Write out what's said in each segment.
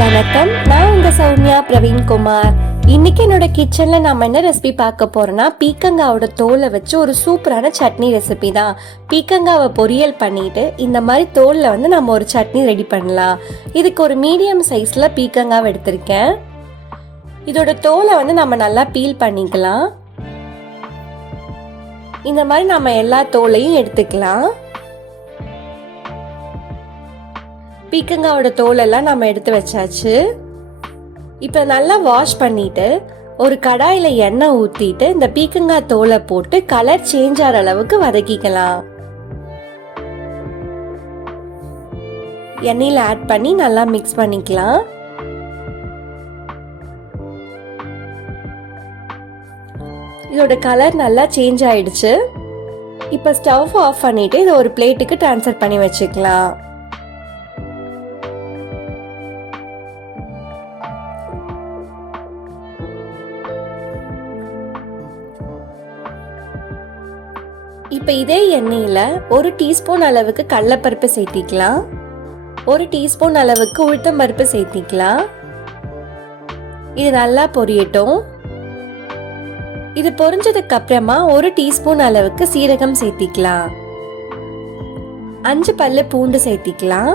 வணக்கம், நான் உங்க சௌமியா பிரவீன்குமார். இன்னைக்கு என்னோட கிச்சன்ல நம்ம என்ன ரெசிபி பார்க்க போறோம்னா பீக்கங்காவோட தோலை வச்சு ஒரு சூப்பரான சட்னி ரெசிபி தான். பீக்கங்காவை பொரியல் பண்ணிட்டு இந்த மாதிரி தோல்ல நம்ம ஒரு சட்னி ரெடி பண்ணலாம். இதுக்கு ஒரு மீடியம் சைஸ்ல பீக்கங்காவை எடுத்திருக்கேன். இதோட தோலை நம்ம நல்லா பீல் பண்ணிக்கலாம். இந்த மாதிரி நம்ம எல்லா தோலையும் எடுத்துக்கலாம். பீக்கங்காவோட தோலெல்லாம் நம்ம எடுத்து வச்சாச்சு. இப்போ நல்லா வாஷ் பண்ணிட்டு ஒரு கடாயில் எண்ணெய் ஊற்றிட்டு இந்த பீக்கங்காய் தோலை போட்டு கலர் சேஞ்ச் ஆகிற அளவுக்கு வதக்கிக்கலாம். எண்ணெயில் ஆட் பண்ணி நல்லா மிக்ஸ் பண்ணிக்கலாம். இதோட கலர் நல்லா சேஞ்ச் ஆயிடுச்சு. இப்போ ஸ்டவ் ஆஃப் பண்ணிட்டு இதை ஒரு பிளேட்டுக்கு ட்ரான்ஸ்ஃபர் பண்ணி வச்சுக்கலாம். இப்போ இதே எண்ணெயில் ஒரு டீஸ்பூன் அளவுக்கு கடலைப்பருப்பு சேர்த்திக்கலாம். ஒரு டீஸ்பூன் அளவுக்கு உளுத்தம்பருப்பு சேர்த்திக்கலாம். இது நல்லா பொரியட்டும். இது பொரிஞ்சதுக்கு அப்புறமா ஒரு டீஸ்பூன் அளவுக்கு சீரகம் சேர்த்திக்கலாம். 5 பல்லு பூண்டு சேர்த்திக்கலாம்.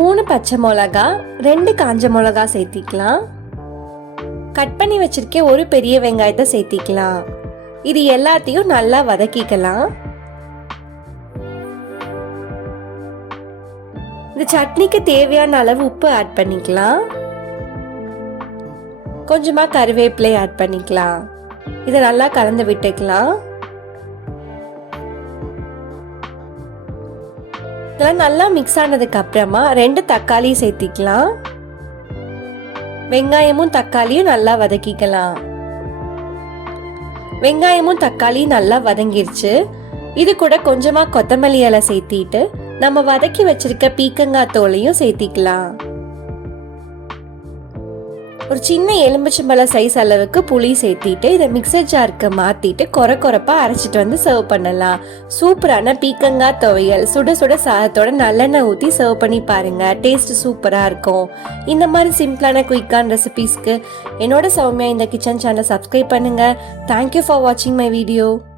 3 பச்சை மிளகா, 2 காஞ்ச மிளகா சேர்த்திக்கலாம். கட் பண்ணி வச்சிருக்க ஒரு பெரிய வெங்காயத்தை சேர்த்திக்கலாம். இது எல்லாத்தையும் நல்லா வதக்கிக்கலாம். இந்த சட்னிக்கு தேவையான அளவு உப்பு ஆட் பண்ணிக்கலாம். கொஞ்சமா கருவேப்பிலை ஆட் பண்ணிக்கலாம். இதை நல்லா கலந்து விட்டுக்கலாம். இதெல்லாம் நல்லா மிக்ஸ் ஆனதுக்கு அப்புறமா 2 தக்காளி சேர்த்திக்கலாம். வெங்காயமும் தக்காளியும் நல்லா வதக்கிக்கலாம். வெங்காயமும் தக்காளியும் நல்லா வதங்கிருச்சு. இது கூட கொஞ்சமா கொத்தமல்லி இலை சேர்த்திட்டு நம்ம வதக்கி வச்சிருக்க பீக்கங்காய் தோலையும் சேர்த்திக்கலாம். ஒரு சின்ன எலுமிச்சம்பழ சைஸ் அளவுக்கு புளி சேர்த்திட்டு இதை மிக்சர் ஜாருக்கு மாத்திட்டு கொரப்பா அரைச்சிட்டு சர்வ் பண்ணலாம். சூப்பரான பீக்கங்காய் துவையல் சுட சுட சாதத்தோட நல்லெண்ணெய் ஊற்றி சர்வ் பண்ணி பாருங்க. டேஸ்ட் சூப்பரா இருக்கும். இந்த மாதிரி சிம்பிளான குயிக்கான ரெசிபிஸ்க்கு என்னோட சௌமியா இந்த கிச்சன் சேனல் சப்ஸ்கிரைப் பண்ணுங்க. தேங்க்யூ ஃபார் வாட்சிங் மை வீடியோ.